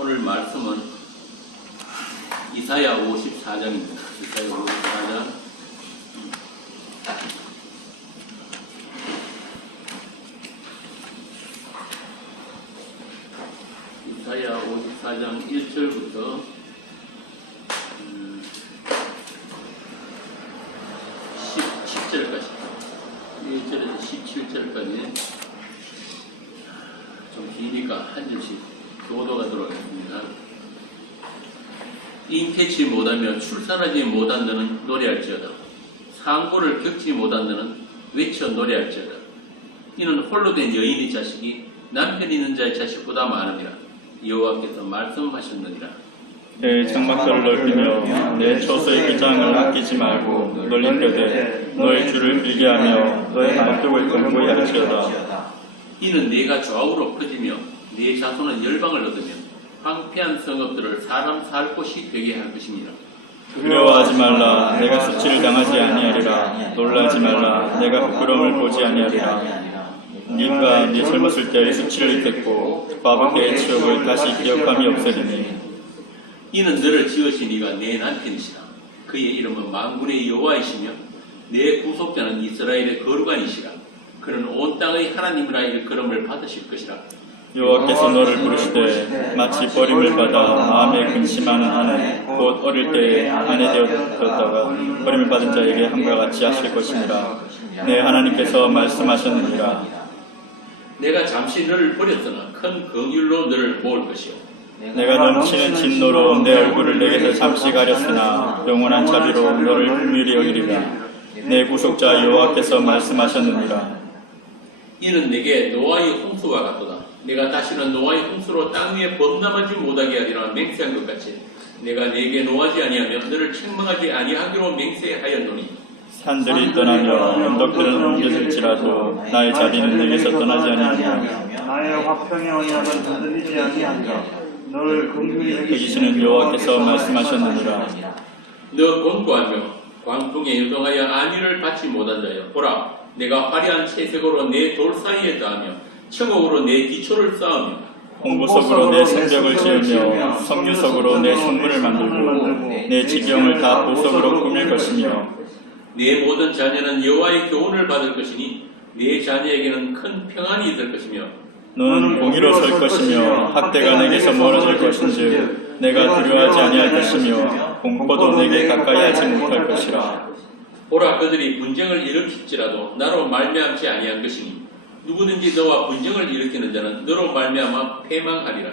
오늘 말씀은 이사야 54장입니다. 이사야 54장. 이사야 54장 1절부터 17절까지 1절에서 17절까지 좀 기니까 한 절씩 교도가도록 하겠습니다. 잉태치 못하며 출산하지 못한 너는 노래할지어다. 상고를 겪지 못한 너는 외쳐 노래할지어다. 이는 홀로 된 여인의 자식이 남편 있는 자의 자식보다 많음이라. 여호와께서 말씀하셨느니라. 내 장막들을 넓히며 내 처소의 기장을 아끼지 말고 널리려되 너의 줄을 길게 하며 너의 말뚝을 견고히 할지어다. 이는 내가 좌우로 퍼지며 네 자손은 열방을 얻으며 황폐한 성읍들을 사람 살 곳이 되게 할 것입니다. 두려워하지 말라. 내가 수치를 당하지 아니하리라. 놀라지 말라. 내가 부끄러움을 보지 아니하리라. 네가 네 젊었을 때의 수치를 잊겠고 과거의 추억을 다시 기억함이 없으리니 이는 너를 지으신 이가 내 남편이시라. 그의 이름은 만군의 여호와이시며 내 구속자는 이스라엘의 거룩한이시라. 그는 온 땅의 하나님이라 일컬음을 받으실 것이라. 여호와께서 너를 부르시되 마치 버림을 받아 마음에 근심하는 아내 곧 어릴 때에 아내 되었다가 버림을 받은 자에게 함과 같이 하실 것이니라. 내 하나님께서 말씀하셨느니라. 내가 잠시 너를 버렸으나 큰 긍휼로 너를 모을 것이요 내가 넘치는 진노로 내 얼굴을 내게서 잠시 가렸으나 영원한 자비로 너를 긍휼히 여기리라. 내 구속자 여호와께서 말씀하셨느니라. 이는 내게 노아의 홍수와 같도다. 내가 다시는 노아의 홍수로 땅 위에 범람하지 못하게 하리라 맹세한 것 같이 내가 내게 노하지 아니하며 너를 책망하지 아니하기로 맹세하였노니. 산들이 떠나며 언덕들은 옮겨질지라도 나의 자비는 내게서 떠나지 아니하리라. 나의 화평의 언약은 흔들리지 아니하리라. 너를 긍휼히 여기시는 여호와께서 말씀하셨느니라. 너 곤고하며 광풍에 요동하여 안위를 받지 못한 자여, 보라, 내가 화려한 채색으로 내 돌 사이에 더하며 청옥으로 내 기초를 쌓으며 홍보석으로 내 성벽을 지으며 성유석으로 내 성문을 만들고 내 지경을 다 보석으로 꾸밀 것이며 내 모든 자녀는 여호와의 교훈을 받을 것이니 내 자녀에게는 큰 평안이 있을 것이며 너는 공의로 설 것이며 학대가 내게서 멀어질 것인즉 내가 두려워하지 아니할 것이며 공포도 내게 가까이 하지 못할 것이라. 보라, 그들이 분쟁을 일으킬지라도 나로 말미암지 아니한 것이니 누구든지 너와 분쟁을 일으키는 자는 너로 말미암아 패망하리라.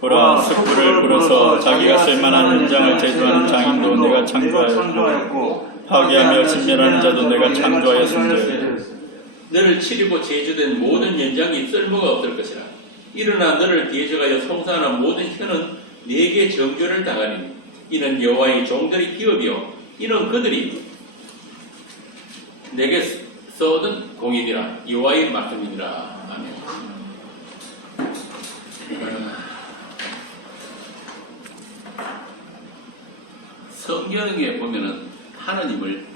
보라, 숯불을 불어서 자기가 쓸만한 현장을 제조하는 장인도 내가 창조하였고 파괴하며 진멸하는 자도 내가 창조하였은즉 너를 치르고 제조된 모든 연장이 쓸모가 없을 것이라. 일어나 너를 대적하여 송사하는 모든 혀는 네게 정죄를 당하리니 이는 여호와의 종들의 기업이요 이는 그들이 내게 써든 공인이라. 여호와의 말씀이니라. 아멘. 성경에 보면은 하나님을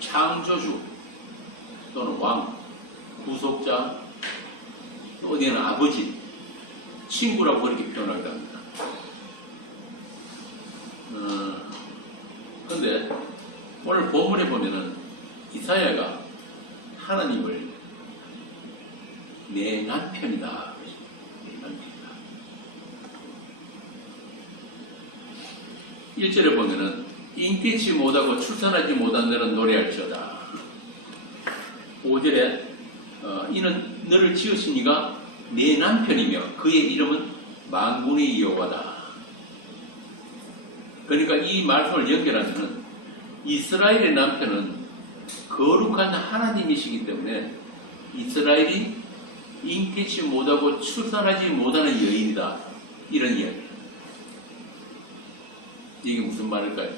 창조주 또는 왕, 구속자, 또 어디에는 아버지, 친구라고 그렇게 표현하기도 합니다. 그런데 오늘 본문에 보면은 이사야가 하나님을 내 남편이다. 내 남편이다. 1절에 보면은 잉태치 못하고 출산하지 못한 너는 노래할지어다. 5절에 이는 너를 지으신 이가 내 남편이며 그의 이름은 만군의 여호와다. 그러니까 이 말씀을 연결하면은 이스라엘의 남편은 거룩한 하나님이시기 때문에 이스라엘이 잉태치 못하고 출산하지 못하는 여인이다. 이런 이야기. 이게 무슨 말일까요?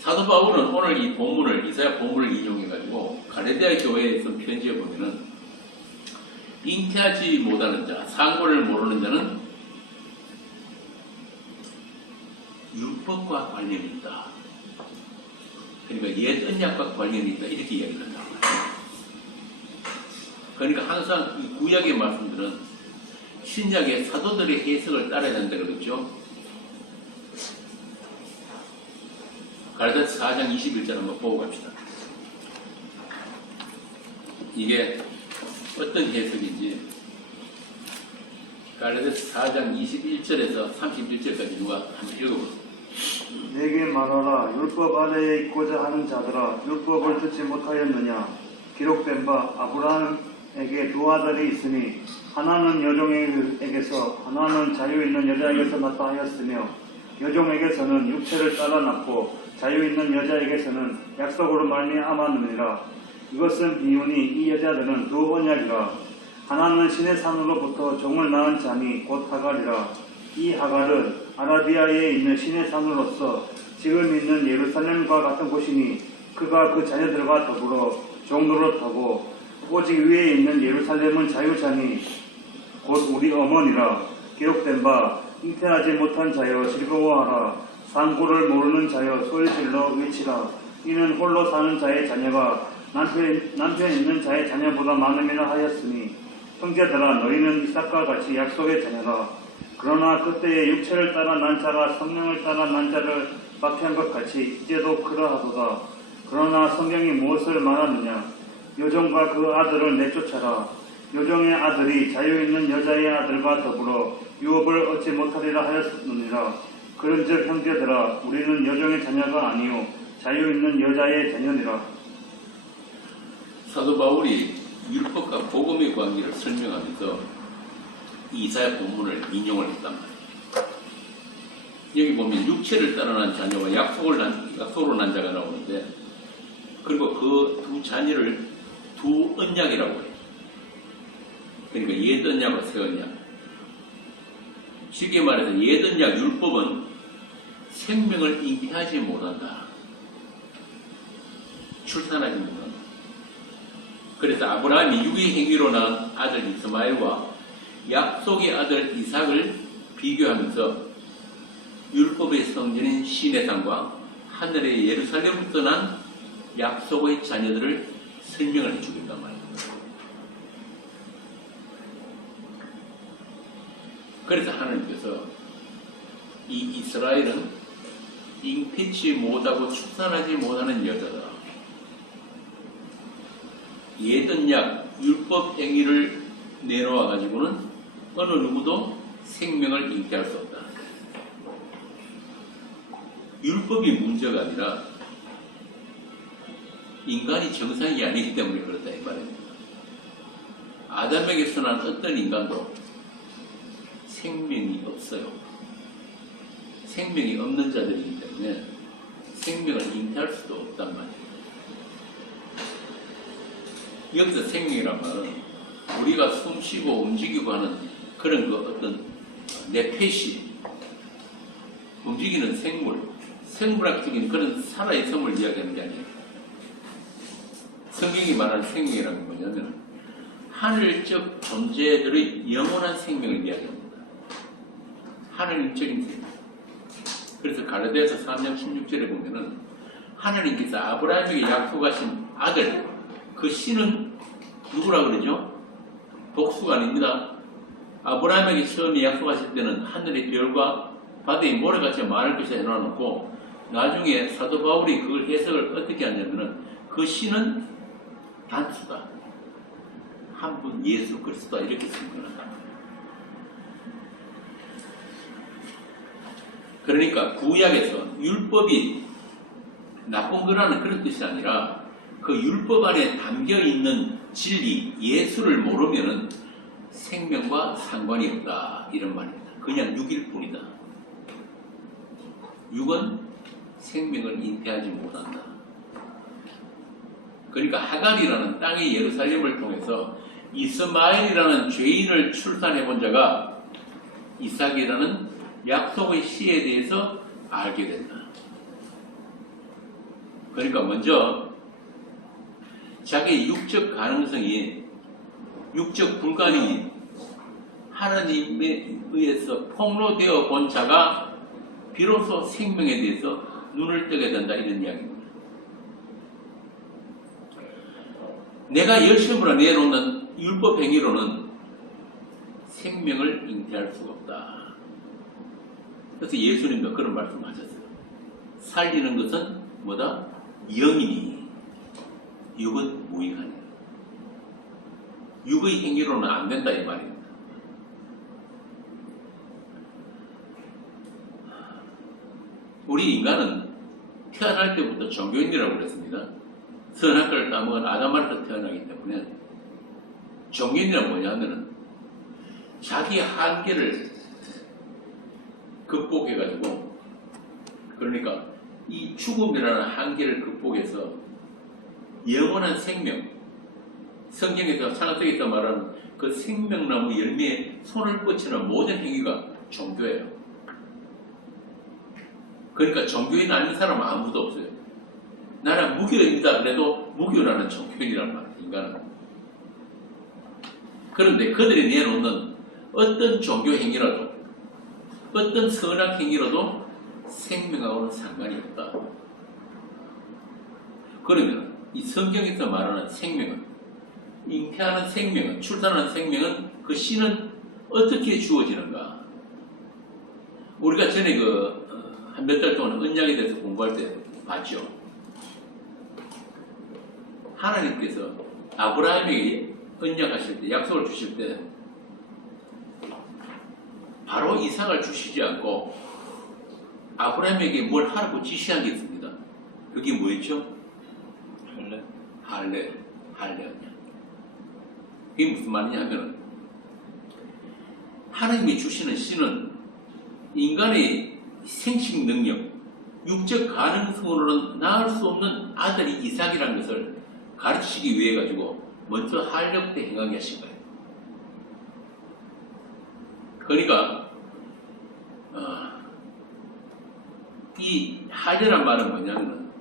사도 바울은 오늘 이 본문을, 이사야 본문을 인용해가지고 갈라디아 교회에 쓴 편지에 보면은 잉태하지 못하는 자, 상고를 모르는 자는 율법과 관련이 있다. 그러니까 옛 언약과 관련이 있다. 이렇게 이야기를 한다고. 그러니까 항상 이 구약의 말씀들은 신약의 사도들의 해석을 따라야 된다 그러죠. 갈라디아서 4장 21절 한번 보고 갑시다. 이게 어떤 해석인지 갈라디아서 4장 21절에서 31절까지 누가 한번 읽어보세요. 내게 말하라. 율법 아래에 있고자 하는 자들아, 율법을 듣지 못하였느냐? 기록된 바 아브라함에게 두 아들이 있으니 하나는 여종에게서 하나는 자유 있는 여자에게서 낳다 하였으며 여종에게서는 육체를 따라 낳고 자유 있는 여자에게서는 약속으로 말미암았느니라. 이것은 비유니 이 여자들은 두 언약이라. 하나는 신의 산으로부터 종을 낳은 자니 곧 하갈이라. 이 하갈은 아라비아에 있는 신의 산으로서 지금 있는 예루살렘과 같은 곳이니 그가 그 자녀들과 더불어 종노릇하고 오직 위에 있는 예루살렘은 자유자니 곧 우리 어머니라. 기록된 바 잉태하지 못한 자여 즐거워하라. 산고를 모르는 자여 소리질러 외치라. 이는 홀로 사는 자의 자녀가 남편 있는 자의 자녀보다 많음이라 하였으니 형제들아 너희는 이삭과 같이 약속의 자녀라. 그러나 그때의 육체를 따라 난 자가 성령을 따라 난 자를 박해한 것 같이 이제도 그러하도다. 그러나 성경이 무엇을 말하느냐? 여종과 그 아들을 내쫓아라. 여종의 아들이 자유 있는 여자의 아들과 더불어 유업을 얻지 못하리라 하였느니라. 그런즉 형제들아 우리는 여종의 자녀가 아니요 자유 있는 여자의 자녀니라. 사도 바울이 율법과 복음의 관계를 설명하면서 이사야 본문을 인용을 했단 말이에요. 여기 보면 육체를 따라 난 자녀와 약속으로 난 자가 나오는데, 그리고 그 두 자녀를 두 언약이라고 해요. 그러니까 옛 언약과 새 언약. 쉽게 말해서 옛 언약 율법은 생명을 잉태하지 못한다. 출산하지 못한다. 그래서 아브라함이 유의 행위로 낳은 아들 이스마엘과 약속의 아들 이삭을 비교하면서 율법의 성전인 시내산과 하늘의 예루살렘부터 난 약속의 자녀들을 설명을 해주겠단 말이에요. 그래서 하나님께서 이 이스라엘은 잉태치 못하고 출산하지 못하는 여자다. 옛 언약 율법 행위를 내놓아 가지고는 어느 누구도 생명을 잉태할 수 없다. 율법이 문제가 아니라 인간이 정상이 아니기 때문에 그렇다 이 말입니다. 아담에게서 난 어떤 인간도 생명이 없어요. 생명이 없는 자들이기 때문에 생명을 잉태할 수도 없단 말이에요. 여기서 생명이란 말은 우리가 숨쉬고 움직이고 하는 그런 어떤 내폐시, 움직이는 생물, 생물학적인 그런 살아있음을 이야기하는 게 아니에요. 성경이 말하는 생명이라는 게 뭐냐면 하늘적 존재들의 영원한 생명을 이야기합니다. 하나님적인 생명. 그래서 갈라디아서 3장 16절에 보면은 하나님께서 아브라함에게 약속하신 아들, 그 씨는 누구라 그러죠? 복수가 아닙니다. 아브라함에게 처음에 약속하실 때는 하늘의 별과 바다의 모래같이 많을 것이라 해놔놓고 나중에 사도 바울이 그걸 해석을 어떻게 하냐면은 그 씨는 단수다. 한 분 예수 그리스도다 이렇게 설명한다. 그러니까 구약에서 율법이 나쁜 거라는 그런 뜻이 아니라 그 율법 안에 담겨 있는 진리, 예수를 모르면은 생명과 상관이 없다 이런 말입니다. 그냥 육일 뿐이다. 육은 생명을 잉태하지 못한다. 그러니까 하갈이라는 땅의 예루살렘을 통해서 이스마엘이라는 죄인을 출산해 본 자가 이삭이라는 약속의 씨에 대해서 알게 된다. 그러니까 먼저 자기의 육적 가능성이, 육적 불가능이 하나님에 의해서 폭로되어 본 자가 비로소 생명에 대해서 눈을 뜨게 된다 이런 이야기입니다. 내가 열심으로 내놓는 율법 행위로는 생명을 잉태할 수가 없다. 그래서 예수님도 그런 말씀하셨어요. 살리는 것은 뭐다? 영이니 육은 무익하니. 육의 행위로는 안 된다 이 말입니다. 우리 인간은 태어날 때부터 종교인이라고 그랬습니다. 선악과를 따먹은 아담한테 태어나기 때문에 종교인이란 뭐냐면은 자기의 한계를 극복해가지고, 그러니까 이 죽음이라는 한계를 극복해서 영원한 생명, 성경에서 창세기에서 말하는 그 생명나무 열매에 손을 뻗치는 모든 행위가 종교예요. 그러니까 종교인 아닌 사람은 아무도 없어요. 나는 무교인이다 그래도 무교라는 종교인이란 말이에요, 인간은. 그런데 그들이 내놓는 어떤 종교 행위라도, 어떤 선악 행위라도 생명하고는 상관이 없다. 그러면 이 성경에서 말하는 생명은, 잉태하는 생명은, 출산하는 생명은, 그 씨는 어떻게 주어지는가? 우리가 전에 한 몇 달 동안 언약에 대해서 공부할 때 봤죠. 하나님께서 아브라함에게 언약하실 때, 약속을 주실 때 바로 이삭을 주시지 않고 아브라함에게 뭘 하라고 지시한 게 있습니다. 그게 뭐였죠? 할례 언약. 그게 무슨 말이냐 하면, 하나님이 주시는 씨는 인간의 생식 능력, 육적 가능성으로는 낳을 수 없는 아들이 이삭이라는 것을 가르치기 위해 가지고 먼저 할례 때 행하게 하신 거예요. 그러니까 이 할례란 말은 뭐냐면,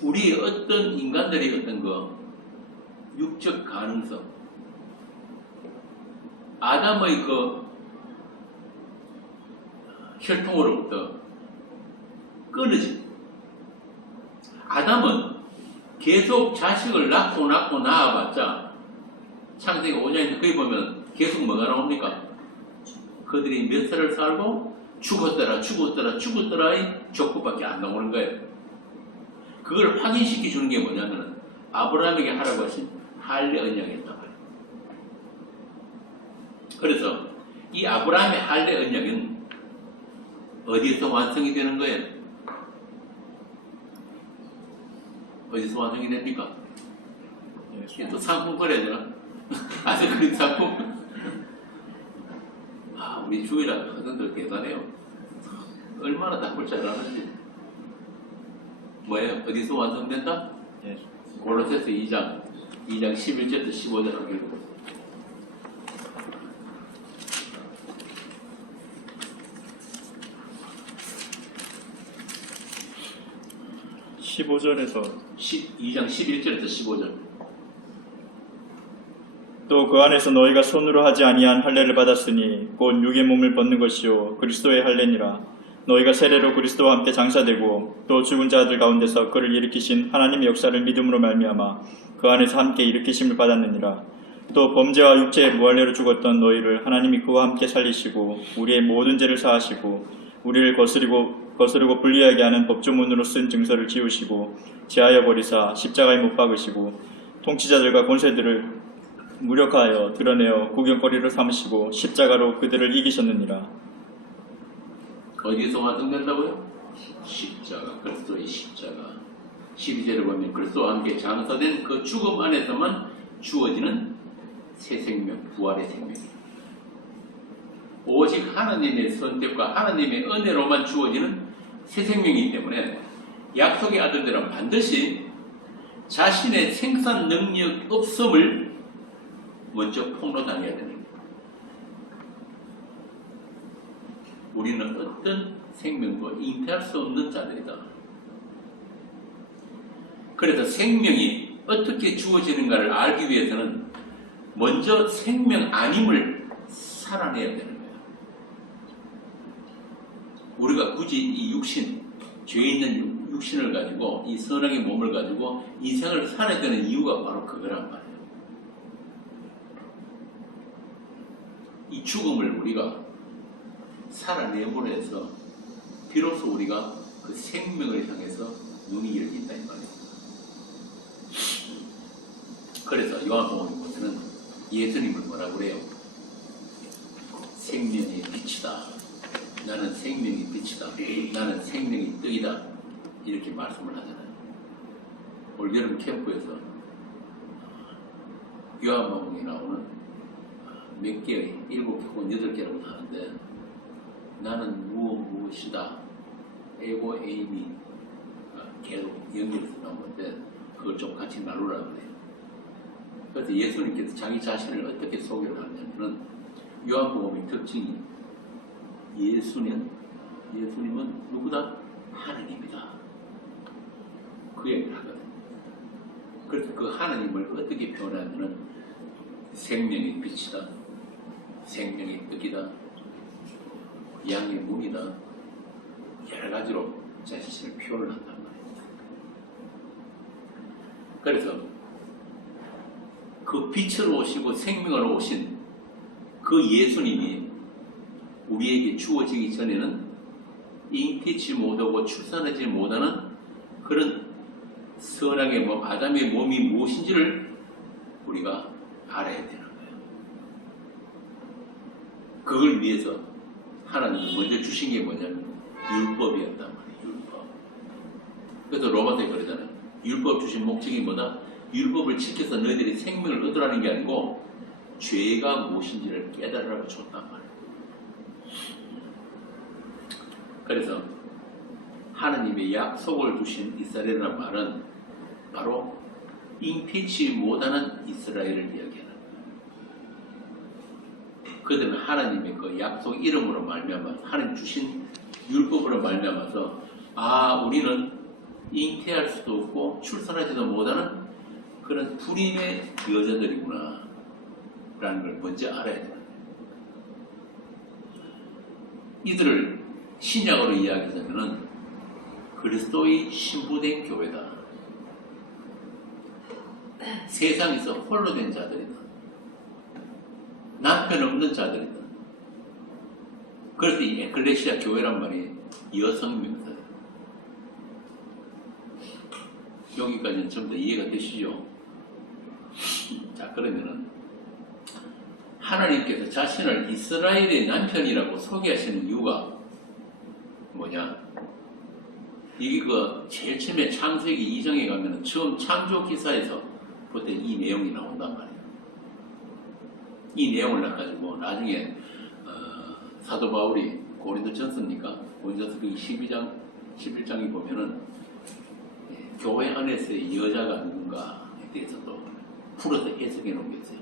우리 어떤 인간들의 어떤 육적 가능성, 아담의 혈통으로부터 끊어진, 아담은 계속 자식을 낳고 낳아봤자, 창세기 5장에서 거기 보면 계속 뭐가 나옵니까? 그들이 몇 살을 살고 죽었더라의 족보밖에 안 나오는 거예요. 그걸 확인시켜 주는 게 뭐냐면 아브라함에게 하라고 하신 할례 언약이었단 말이에요. 그래서 이 아브라함의 할례 언약은 어디에서 완성이 되는 거예요? 어디서 완성이 됩니까? 또 상품 거래야 되나? 아직까지 상품. 우리 주일학 학생들 대단해요. 얼마나 닦을 줄 알았는지. 뭐예요? 어디서 완성된다? 골로새서 2장 11절부터 15절을 읽고. 15절에서 2장 11절부터 15절. 또 그 안에서 너희가 손으로 하지 아니한 할례를 받았으니 곧 육의 몸을 벗는 것이요 그리스도의 할례니라. 너희가 세례로 그리스도와 함께 장사되고 또 죽은 자들 가운데서 그를 일으키신 하나님의 역사를 믿음으로 말미암아 그 안에서 함께 일으키심을 받았느니라. 또 범죄와 육체의 무할례로 죽었던 너희를 하나님이 그와 함께 살리시고 우리의 모든 죄를 사하시고 우리를 거스르고 불리하게 하는 법조문으로 쓴 증서를 지우시고 제하여 버리사 십자가에 못 박으시고 통치자들과 권세들을 무력하여 드러내어 구경거리로 삼으시고 십자가로 그들을 이기셨느니라. 어디서 완성된다고요? 십자가, 그리스도의 십자가. 12절을 보면 그리스도와 함께 장사된 그 죽음 안에서만 주어지는 새 생명, 부활의 생명이에요. 오직 하나님의 선택과 하나님의 은혜로만 주어지는 새 생명이기 때문에 약속의 아들들은 반드시 자신의 생산 능력 없음을 먼저 폭로당해야 되는 거예요. 우리는 어떤 생명도 잉태할 수 없는 자들이다. 그래서 생명이 어떻게 주어지는가를 알기 위해서는 먼저 생명 아님을 살아내야 되는 거예요. 우리가 굳이 이 육신, 죄 있는 육신을 가지고 이 선악의 몸을 가지고 인생을 살아야 되는 이유가 바로 그거란 말이에요. 이 죽음을 우리가 살아내므로 해서 비로소 우리가 그 생명을 향해서 눈이 열린다 이 말이에요. 그래서 요한복음에 보면은 예수님을 뭐라고 그래요? 생명의 빛이다. 나는 생명의 빛이다. 나는 생명의 떡이다. 이렇게 말씀을 하잖아요. 올 여름 캠프에서 요한복음에 나오는 몇 개, 7개 혹은 8개라고 하는데 나는 무엇이다. 에고 에임이 계속 연결해서 나오는데 그걸 좀 같이 나누라고 그래요. 그래서 예수님께서 자기 자신을 어떻게 소개를 하냐면은 요한복음의 특징이 예수님은 누구다? 하나님이다. 그 얘기를 하거든요. 그래서 그 하나님을 어떻게 표현하냐면 생명의 빛이다. 생명의 떡이다. 양의 문이다. 여러 가지로 자신을 표현을 한단 말이에요. 그래서 그 빛으로 오시고 생명으로 오신 그 예수님이 우리에게 주어지기 전에는 잉태치 못하고 출산하지 못하는 그런 선악의 몸, 아담의 몸이 무엇인지를 우리가 알아야 되는 거예요. 그걸 위해서 하나님이 먼저 주신 게 뭐냐면 율법이었단 말이에요. 율법. 그래서 로마서에 그러잖아요. 율법 주신 목적이 뭐다? 율법을 지켜서 너희들이 생명을 얻으라는 게 아니고 죄가 무엇인지를 깨달으라고 줬단 말이에요. 그래서 하나님의 약속을 주신 이스라엘이라는 말은 바로 잉태치 못하는 이스라엘을 이야기하는 거예요. 그들은 하나님의 그 약속 이름으로 말미암아서 하나님 주신 율법으로 말미암아서 우리는 잉태할 수도 없고 출산하지도 못하는 그런 불임의 여자들이구나 라는 걸 먼저 알아야 돼요. 이들을 신약으로 이야기하자면 그리스도의 신부된 교회다. 세상에서 홀로 된 자들이다. 남편 없는 자들이다. 그래서 이 에클레시아 교회란 말이 여성 명사예요. 여기까지는 전부 다 이해가 되시죠? 자, 그러면은 하나님께서 자신을 이스라엘의 남편이라고 소개하시는 이유가 뭐냐? 이게 제일 처음에 창세기 2장에 가면은 처음 창조 기사에서부터 이 내용이 나온단 말이에요. 이 내용을 가지고 나중에 사도 바울이 고린도전서입니까? 고린도전서 12장, 11장에 보면은 교회 안에서의 여자가 누군가에 대해서도 풀어서 해석해 놓은 게 있어요.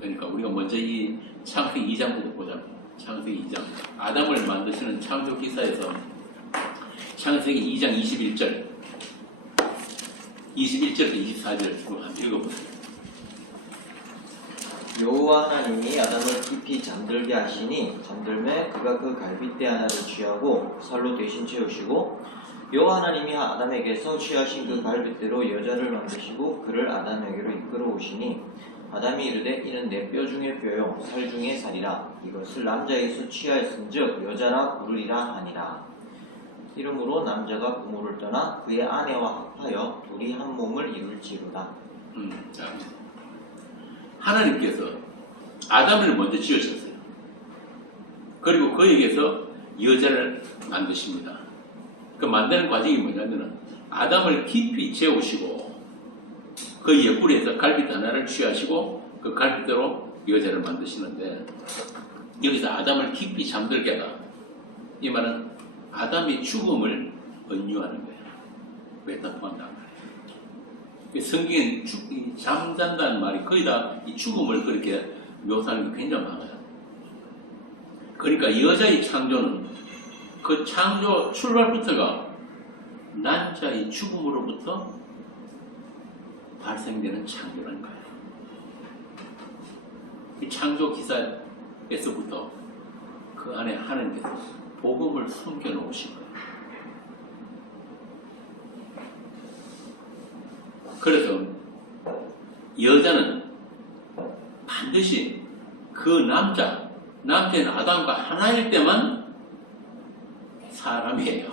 그러니까 우리가 먼저 이 창세기 2장부터 보자고. 창세기 2장. 아담을 만드시는 창조 기사에서 창세기 2장 21절, 21절부터 24절 한번 읽어보세요. 여호와 하나님이 아담을 깊이 잠들게 하시니 잠들매 그가 그 갈빗대 하나를 취하고 살로 대신 채우시고 여호와 하나님이 아담에게서 취하신 그 갈빗대로 여자를 만드시고 그를 아담에게로 이끌어 오시니 아담이 이르되 이는 내 뼈 중에 뼈요 살 중에 살이라 이것을 남자에게서 취하였은즉 여자라 부르리라 하니라. 이러므로 남자가 부모를 떠나 그의 아내와 합하여 둘이 한 몸을 이룰지로다. 자, 하나님께서 아담을 먼저 지으셨어요. 그리고 그에게서 여자를 만드십니다. 그 만드는 과정이 뭐냐면 아담을 깊이 재우시고 그 옆구리에서 갈빗 하나를 취하시고 그 갈빗대로 여자를 만드시는데 여기서 아담을 깊이 잠들게 하다. 이 말은 아담의 죽음을 은유하는 거예요. 메타포한단 말이에요. 성경엔 잠잔다는 말이 거의 다 이 죽음을 그렇게 묘사하는 게 굉장히 많아요. 그러니까 여자의 창조는 그 창조 출발부터가 남자의 죽음으로부터 발생되는 창조라는 거예요. 이 창조 기사에서부터 그 안에 하나님께서 복음을 숨겨 놓으신 거예요. 그래서 여자는 반드시 그 남자는 아담과 하나일 때만 사람이에요.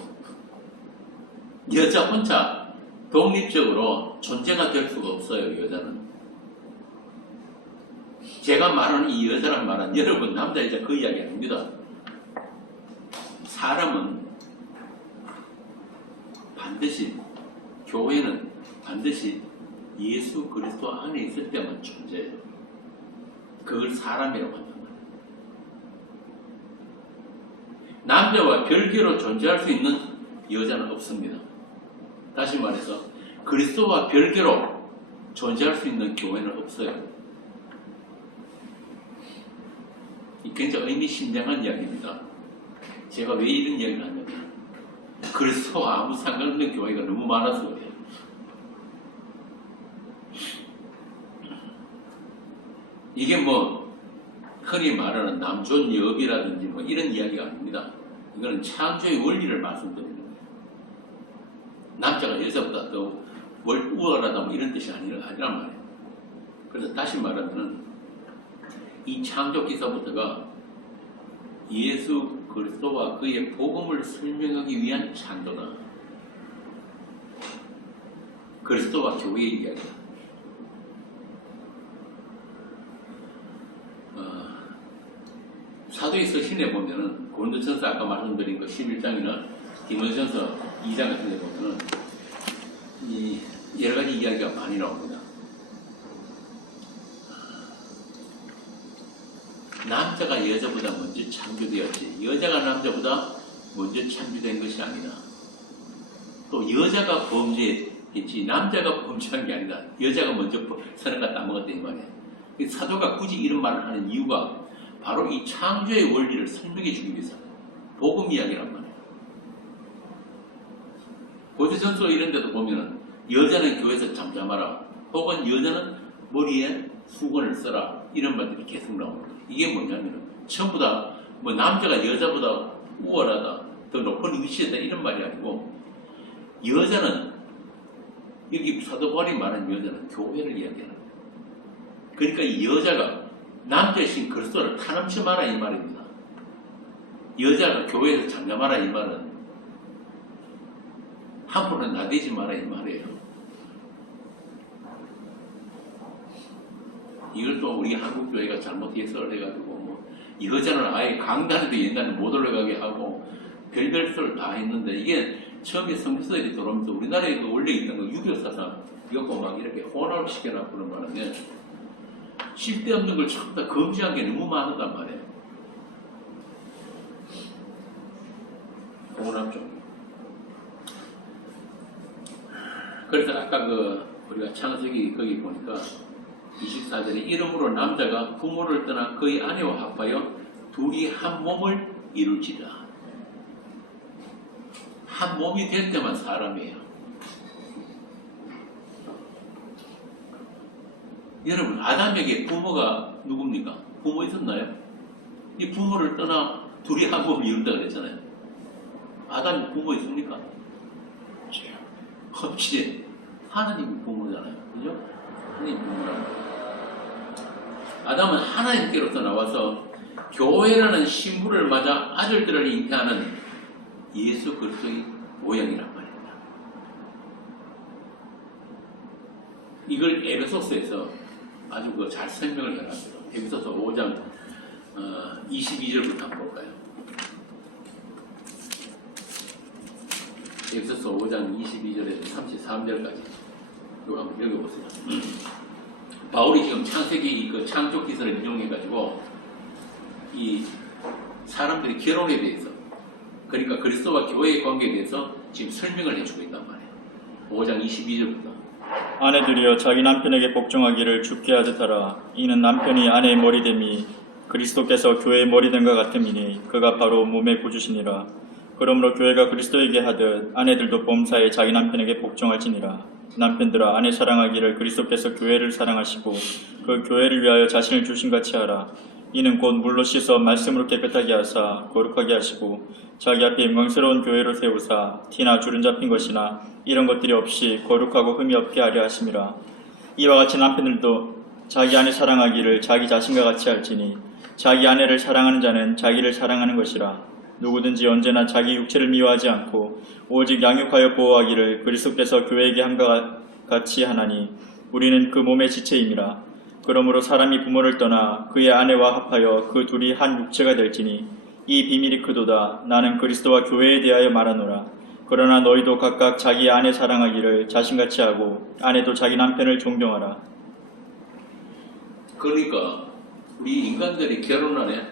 여자 혼자 독립적으로 존재가 될 수가 없어요. 여자는. 제가 말하는 이 여자란 말은 여러분 남자 여자 그 이야기 아닙니다. 사람은 반드시, 교회는 반드시 예수 그리스도 안에 있을 때만 존재해요. 그걸 사람이라고 한단 말이에요. 남자와 별개로 존재할 수 있는 여자는 없습니다. 다시 말해서 그리스도와 별개로 존재할 수 있는 교회는 없어요. 이 굉장히 의미심장한 이야기입니다. 제가 왜 이런 이야기를 하냐면 그리스도와 아무 상관없는 교회가 너무 많아서 그래요. 이게 뭐 흔히 말하는 남존여비라든지 뭐 이런 이야기가 아닙니다. 이거는 창조의 원리를 말씀드리는 거예요. 남자가 여자보다 더 우월하다 뭐 이런 뜻이 아니란 말이에요. 그래서 다시 말하면 이 창조 기사부터가 예수 그리스도와 그의 복음을 설명하기 위한 창조다. 그리스도와 교회의 이야기다. 사도의 서신에 보면은 고린도전서 아까 말씀드린 그 11장이나 디모데전서 2장 같은 데 보면은 이 여러 가지 이야기가 많이 나옵니다. 남자가 여자보다 먼저 창조되었지 여자가 남자보다 먼저 창조된 것이 아니다. 또 여자가 범죄했지 남자가 범죄한 게 아니다. 여자가 먼저 선악과 따먹었다 이 말이에요. 사도가 굳이 이런 말을 하는 이유가 바로 이 창조의 원리를 설명해 주기 위해서 복음 이야기란 말이에요. 고대전서 이런 데도 보면은 여자는 교회에서 잠잠하라 혹은 여자는 머리에 수건을 써라 이런 말들이 계속 나옵니다. 이게 뭐냐면 전부 다 뭐 남자가 여자보다 우월하다 더 높은 위치에다 이런 말이 아니고 여자는 여기 사도 바울이 말하는 여자는 교회를 이야기하는 거예요. 그러니까 이 여자가 남자이신 그리스도를 타넘지 마라 이 말입니다. 여자가 교회에서 잠잠하라 이 말은 함부로 나대지 마라 이 말이에요. 이걸 또 우리 한국 교회가 잘못 해석을 해가지고 뭐 여자는 아예 강단에도 옛날에 못 올라가게 하고 별별 소리를 다 했는데 이게 처음에 선교사들이 들어오면서 우리나라에 그 원래 있던 그 유교사상 이거 막 이렇게 혼합을 시켜놨고 그런 바람에 쓸데없는 걸 전부 다 금지한 게 너무 많았단 말이에요. 혼합 쪽. 그래서 아까 우리가 창세기 거기 보니까 24절에 이름으로 남자가 부모를 떠나 그의 아내와 합하여 둘이 한 몸을 이룰지라. 한 몸이 될 때만 사람이에요. 여러분 아담에게 부모가 누굽니까? 부모 있었나요? 이 부모를 떠나 둘이 한 몸을 이룬다 그랬잖아요. 아담이 부모 있습니까? 없지. 하나님이 부모잖아요. 그죠? 하나님이 부모라는 아담은 하나님께로서 나와서 교회라는 신부를 맞아 아들들을 잉태하는 예수 그리스도의 모양이란 말입니다. 이걸 에베소서에서 아주 잘 설명을 해놨어요. 에베소서 5장 22절부터 한번 볼까요? 에베소서 5장 22절에서 33절까지 이거 한번 읽어보세요. 바울이 지금 창세기 그 창조 기사를 인용해가지고 이 사람들이 결혼에 대해서 그러니까 그리스도와 교회의 관계에 대해서 지금 설명을 해주고 있단 말이에요. 5장 22절부터 아내들이여 자기 남편에게 복종하기를 주께 하듯 하라. 이는 남편이 아내의 머리됨이 그리스도께서 교회의 머리됨과 같음이니 그가 바로 몸의 구주시니라. 그러므로 교회가 그리스도에게 하듯 아내들도 범사에 자기 남편에게 복종할지니라. 남편들아 아내 사랑하기를 그리스도께서 교회를 사랑하시고 그 교회를 위하여 자신을 주신 같이 하라. 이는 곧 물로 씻어 말씀으로 깨끗하게 하사 거룩하게 하시고 자기 앞에 영광스러운 교회로 세우사 티나 주름 잡힌 것이나 이런 것들이 없이 거룩하고 흠이 없게 하려 하심이라. 이와 같이 남편들도 자기 아내 사랑하기를 자기 자신과 같이 할지니 자기 아내를 사랑하는 자는 자기를 사랑하는 것이라. 누구든지 언제나 자기 육체를 미워하지 않고 오직 양육하여 보호하기를 그리스도께서 교회에게 함과 같이 하나니 우리는 그 몸의 지체임이라. 그러므로 사람이 부모를 떠나 그의 아내와 합하여 그 둘이 한 육체가 될지니 이 비밀이 크도다. 나는 그리스도와 교회에 대하여 말하노라. 그러나 너희도 각각 자기 아내 사랑하기를 자신같이 하고 아내도 자기 남편을 존경하라. 그러니까 우리 인간들이 결혼 안에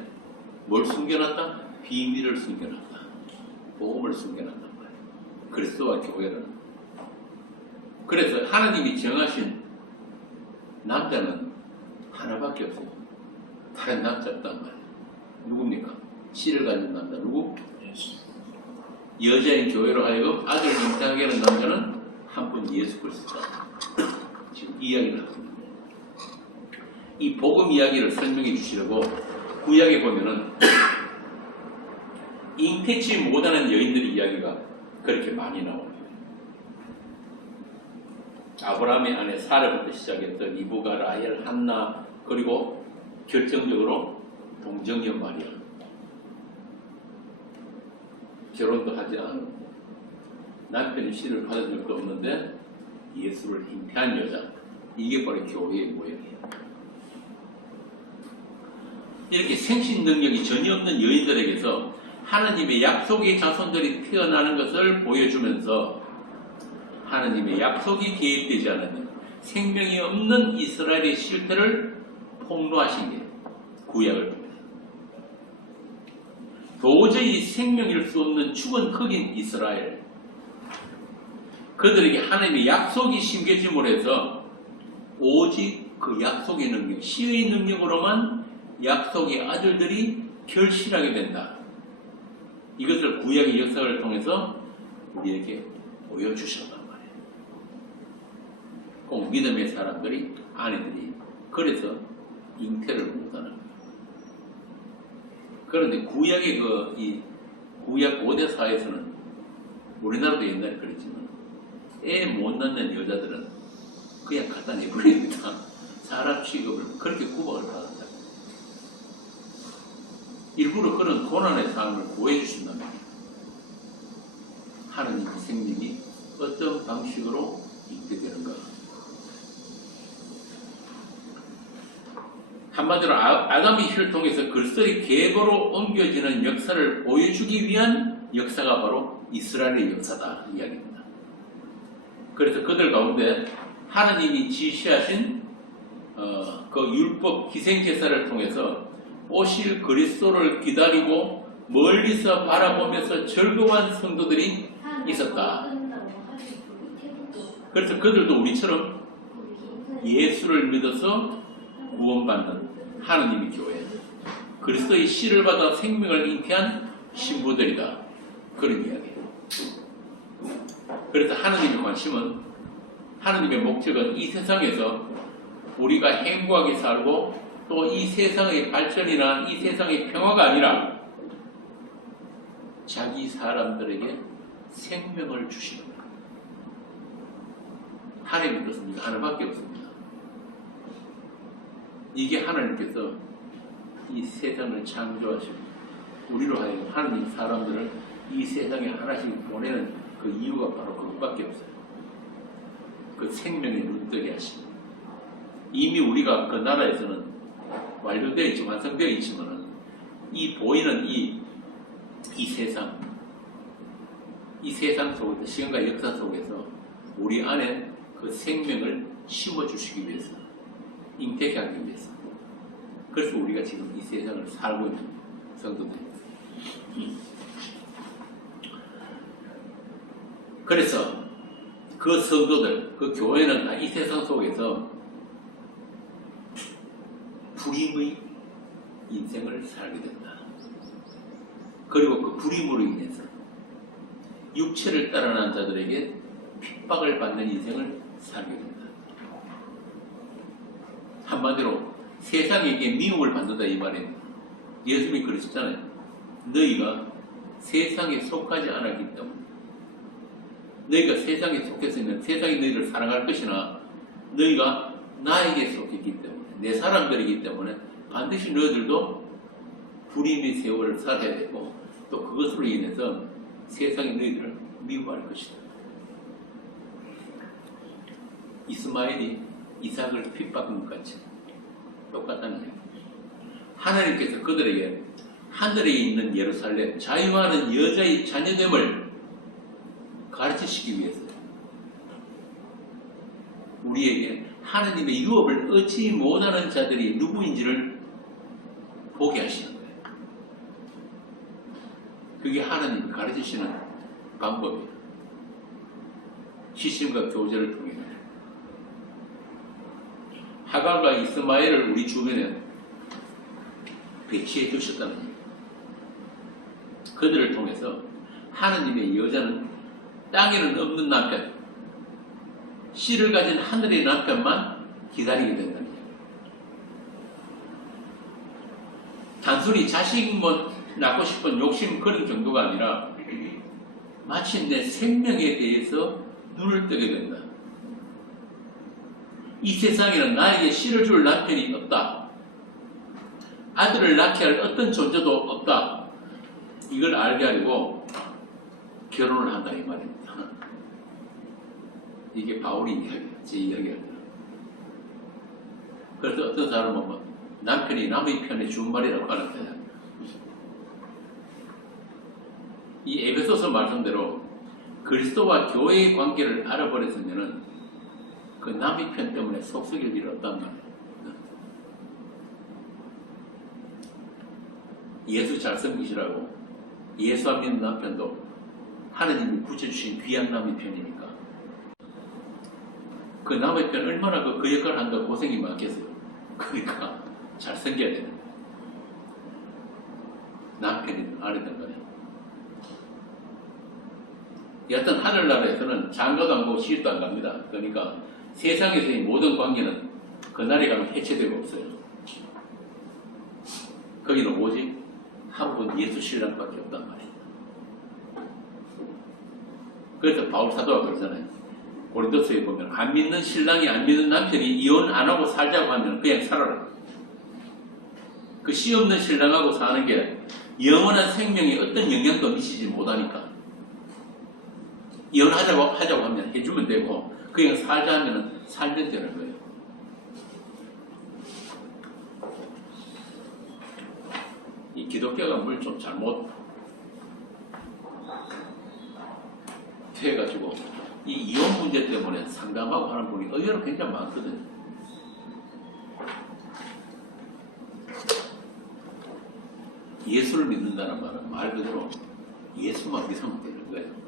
뭘 숨겨놨다? 비밀을 숨겨놨다. 복음을 숨겨놨단 말이에요. 그리스도와 교회는. 그래서 하나님이 정하신 남자는 하나밖에 없어요. 다른 남자 없단 말이에요. 누굽니까? 씨를 가진 남자 누구? 여자인 교회로 하여금 아들을 잉태하게 하는 남자는 한 분 예수 그리스도다. 지금 이야기를 하고 있는 거예요. 이 복음 이야기를 설명해 주시려고 구약에 보면은 잉태치 못하는 여인들의 이야기가 그렇게 많이 나옵니다. 아브라함의 아내 사라부터 시작했던 이브가, 라헬, 한나, 그리고 결정적으로 동정녀 마리아. 결혼도 하지 않고 남편이 씨를 받은 적도 없는데 예수를 잉태한 여자. 이게 바로 교회의 모양이에요. 이렇게 생신 능력이 전혀 없는 여인들에게서 하나님의 약속의 자손들이 태어나는 것을 보여주면서 하나님의 약속이 개입되지 않는 생명이 없는 이스라엘의 실태를 폭로하신 게 구약을 통해서. 도저히 생명일 수 없는 죽은 흙인 이스라엘. 그들에게 하나님의 약속이 심겨짐으로 해서 오직 그 약속의 능력, 시의 능력으로만 약속의 아들들이 결실하게 된다. 이것을 구약의 역사를 통해서 우리에게 보여주셨단 말이에요. 꼭 믿음의 사람들이, 아내들이 그래서 잉태를 못하는 거예요. 그런데 구약의 이 구약 고대 사회에서는 우리나라도 옛날에 그랬지만 애 못 낳는 여자들은 그냥 갖다 내버립니다. 사람 취급을 그렇게 구박을 받았다. 일부러 그런 고난의 삶을 구해주신다면 하나님의 생명이 어떤 방식으로 잉태되는가. 한마디로 아담의 혈을 통해서 그리스도의 계보로 옮겨지는 역사를 보여주기 위한 역사가 바로 이스라엘의 역사다 이야기입니다. 그래서 그들 가운데 하나님이 지시하신 그 율법 희생제사를 통해서 오실 그리스도를 기다리고 멀리서 바라보면서 즐거워한 성도들이 있었다. 그래서 그들도 우리처럼 예수를 믿어서 구원받는 하나님의 교회, 그리스도의 씨를 받아 생명을 잉태한 신부들이다. 그런 이야기예요. 그래서 하나님의 관심은, 하나님의 목적은 이 세상에서 우리가 행복하게 살고 또 이 세상의 발전이나 이 세상의 평화가 아니라 자기 사람들에게 생명을 주시는 거예요. 하나님의 뜻은 이거 하나밖에 없습니다. 이게 하나님께서 이 세상을 창조하시고 우리로 하여금 하나님 사람들을 이 세상에 하나씩 보내는 그 이유가 바로 그것밖에 없어요. 그 생명의 눈뜨게 하시고 이미 우리가 그 나라에서는 완료되어 있지, 완성되어 있지만 이 보이는 이 세상, 이 세상 속에서, 시간과 역사 속에서 우리 안에 그 생명을 심어주시기 위해서, 잉태케 하기 위해서. 그래서 우리가 지금 이 세상을 살고 있는 성도들입니다. 그래서 그 성도들, 그 교회는 다 이 세상 속에서 불임의 인생을 살게 된다. 그리고 그 불임으로 인해서 육체를 따라난 자들에게 핍박을 받는 인생을 살게 된다. 한마디로 세상에게 미움을 받는다 이 말이에요. 예수님이 그러셨잖아요. 너희가 세상에 속하지 않았기 때문에 너희가 세상에 속했으면 세상이 너희를 사랑할 것이나 너희가 나에게 속했기 때문에 내 사람들이기 때문에 반드시 너희들도 불임의 세월을 살아야 되고 또 그것으로 인해서 세상이 너희들을 미워할 것이다. 이스마엘이 이삭을 핍박한 것 같이 똑같다는 거예요. 하나님께서 그들에게 하늘에 있는 예루살렘, 자유하는 여자의 자녀됨을 가르치시기 위해서 우리에게 하나님의 유업을 얻지 못하는 자들이 누구인지를 보게 하시는 거예요. 그게 하나님이 가르치시는 방법이에요. 시심과 교제를 통해 하갈과 이스마엘을 우리 주변에 배치해 두셨다는 거예요. 그들을 통해서 하나님의 여자는 땅에는 없는 남편, 씨를 가진 하늘의 남편만 기다리게 된다는 거예요. 단순히 자식만 낳고 싶은 욕심 그런 정도가 아니라 마침내 생명에 대해서 눈을 뜨게 된다. 이 세상에는 나에게 씨를 줄 남편이 없다. 아들을 낳게 할 어떤 존재도 없다. 이걸 알게 하려고 결혼을 한다 이 말입니다. 이게 바울이 이야기예요. 제 이야기가 아니라. 그래서 어떤 사람은 뭐 남편이 남의 편에 준말이라고 하는데 이 에베소서 말씀대로 그리스도와 교회의 관계를 알아버렸으면은 그 남의 편 때문에 속썩일 일이 없단 말이에요. 예수 잘 섬기시라고 예수 안 믿는 남편도 하나님이 붙여주신 귀한 남의 편이니까 그 남의 편 얼마나 그 역할을 한다고 고생이 많겠어요. 그러니까 잘 섬겨야 되는 거예요. 남편이든 아내든 간에. 여하튼 하늘나라에서는 장가도 안 가고 시집도 안 갑니다. 그러니까 세상에서의 모든 관계는 그날에 가면 해체되고 없어요. 거기는 오직 한 분 예수 신랑밖에 없단 말이에요. 그래서 바울 사도가 그러잖아요. 고린도서에 보면 안 믿는 신랑이 안 믿는 남편이 이혼 안 하고 살자고 하면 그냥 살아라. 그 씨 없는 신랑하고 사는 게 영원한 생명에 어떤 영향도 미치지 못하니까 이혼하자고 하면 해주면 되고 그냥 살자 하면 살면 되는 거예요. 이 기독교가 뭘 좀 잘못 해가지고 이 이혼 문제 때문에 상담하고 하는 분이 의외로 굉장히 많거든요. 예수를 믿는다는 말은 말 그대로 예수만 믿으면 되는 거예요.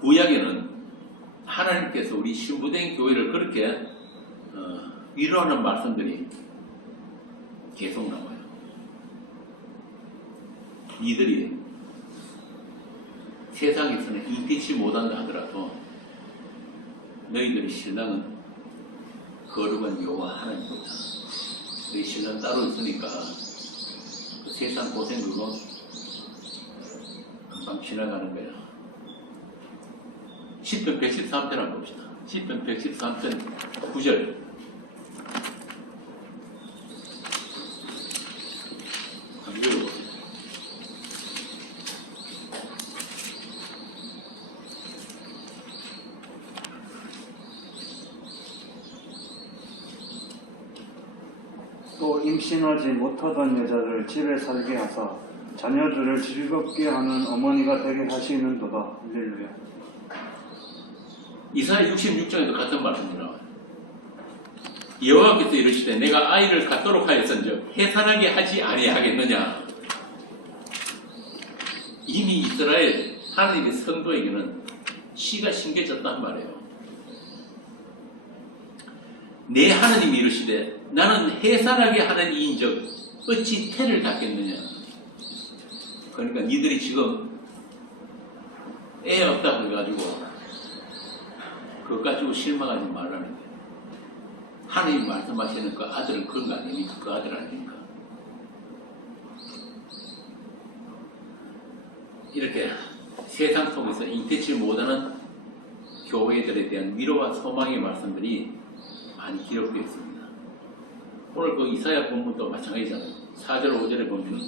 구약에는 하나님께서 우리 신부된 교회를 그렇게 위로하는 말씀들이 계속 나와요. 이들이 세상에서는 인기치 못한다 하더라도 너희들의 신랑은 거룩한 여호와 하나님이다. 너희 신랑 따로 있으니까 그 세상 고생 그거 금방 지나가는 거야. 시편 113편 한번 봅시다. 시편 113편 9절. 한번 읽어봅시다. 또 임신하지 못하던 여자를 집에 살게 하사 자녀들을 즐겁게 하는 어머니가 되게 하시는도다. 할렐루야. 이사야 66장에도 같은 말씀이 나와요. 여호와께서 이르시되 내가 아이를 갖도록 하였은즉 해산하게 하지 아니하겠느냐. 이미 이스라엘 하나님의 성도에게는 씨가 심겨졌단 말이에요. 내 하나님이 이르시되 나는 해산하게 하는 이인즉 어찌 태를 닫겠느냐. 그러니까 니들이 지금 애 없다고 해가지고 그것 가지고 실망하지 말라는 거예요. 하나님 말씀하시는 그 아들은 그런 거 아닙니까? 그 아들 아닙니까? 이렇게 세상 속에서 잉태치 못하는 교회들에 대한 위로와 소망의 말씀들이 많이 기록되어 있습니다. 오늘 그 이사야 본문도 마찬가지잖아요. 4절 5절에 보면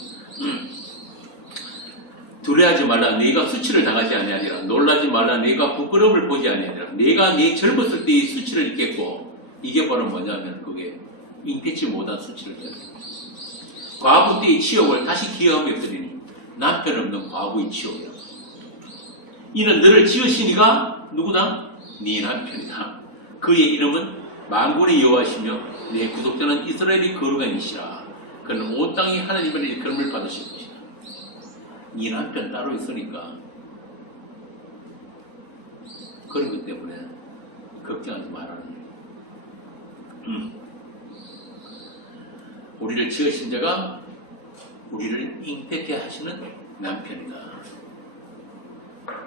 두려워하지 말라 네가 수치를 당하지 아니하리라. 놀라지 말라 네가 부끄러움을 보지 아니하리라. 네가 네 젊었을 때의 수치를 잊겠고, 이게 바로 뭐냐면 그게 잉태치 못한 수치를 져요. 과부 때의 치욕을 다시 기억하며 드리니 남편 없는 과부의 치욕이라고. 이는 너를 지으시니가 누구다? 네 남편이다. 그의 이름은 만군의 여호와시며 내 구속자는 이스라엘의 거룩한이시라. 그는 온 땅이 하나님의 일컬음을 받으실 것이다. 네 남편 따로 있으니까 그런 것 때문에 걱정하지 말라는 거예요. 우리를 지으신 자가 우리를 잉태케 하시는 남편이다.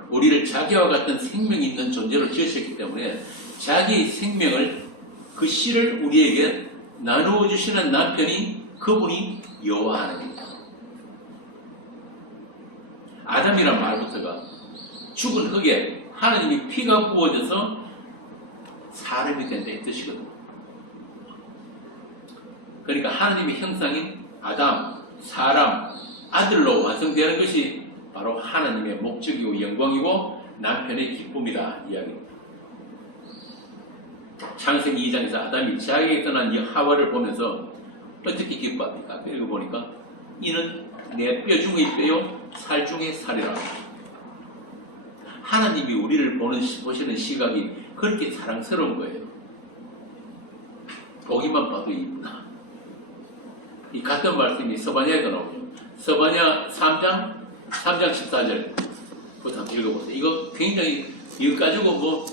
우리를 자기와 같은 생명이 있는 존재로 지으셨기 때문에 자기 생명을, 그 씨를 우리에게 나누어 주시는 남편이, 그분이 여호와 하나님입니다. 아담이란 말부터가 죽은 흙에 하나님이 피가 부어져서 사람이 된다 이 뜻이거든요. 그러니까 하나님의 형상인 아담, 사람, 아들로 완성되는 것이 바로 하나님의 목적이고 영광이고 남편의 기쁨이다 이야기입니다. 창세기 2장에서 아담이 자기에게 떠난 이 하와를 보면서 어떻게 기뻐합니까? 읽어보니까 이는 내 뼈 중의 뼈요 살 중의 살이라. 하나님이 우리를 보시는 시각이 그렇게 사랑스러운 거예요. 보기만 봐도 이쁘다. 이 같은 말씀이 서바냐에도 나오죠. 서바냐 3장 14절부터 한번 읽어보세요. 이거 굉장히, 이거 가지고 뭐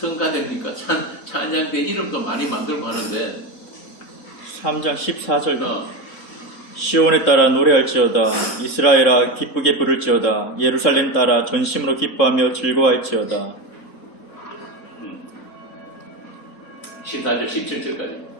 성가됩니까? 찬양대 이름도 많이 만들고 하는데 3장 14절 시온에 따라 노래할지어다. 이스라엘아 기쁘게 부를지어다. 예루살렘 따라 전심으로 기뻐하며 즐거워할지어다. 14절 17절까지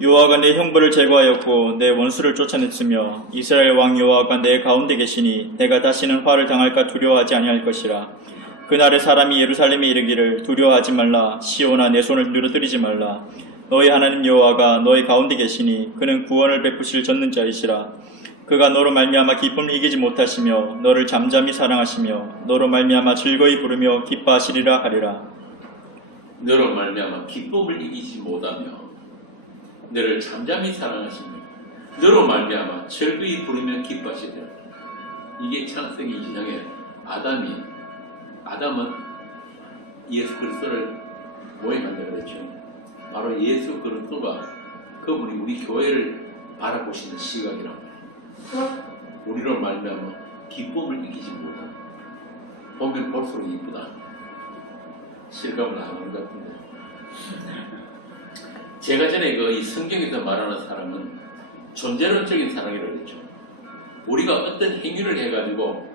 여호와가 내 형벌을 제거하였고 내 원수를 쫓아냈으며 이스라엘 왕 여호와가 내 가운데 계시니 내가 다시는 화를 당할까 두려워하지 아니할 것이라. 그날에 사람이 예루살렘에 이르기를 두려워하지 말라. 시온아 내 손을 누르뜨리지 말라. 너희 하나님 여호와가 너희 가운데 계시니 그는 구원을 베푸실 젖는 자이시라. 그가 너로 말미암아 기쁨을 이기지 못하시며 너를 잠잠히 사랑하시며 너로 말미암아 즐거이 부르며 기뻐하시리라 하리라. 너로 말미암아 기쁨을 이기지 못하며 너를 잠잠히 사랑하시며 너로 말미암아 즐거이 부르며 기뻐하시리라. 이게 창세기 2장에 아담은 예수 그리스도를 모형한다고 그랬죠. 바로 예수 그리스도가 그분이 우리 교회를 바라보시는 시각이라고 해요. 우리로 말미암아 기쁨을 이기지 못하는, 보면 볼수록 이쁘다. 실감을 안 하는 것 같은데. 제가 전에 이 성경에서 말하는 사랑은 존재론적인 사랑이라고 했죠. 우리가 어떤 행위를 해가지고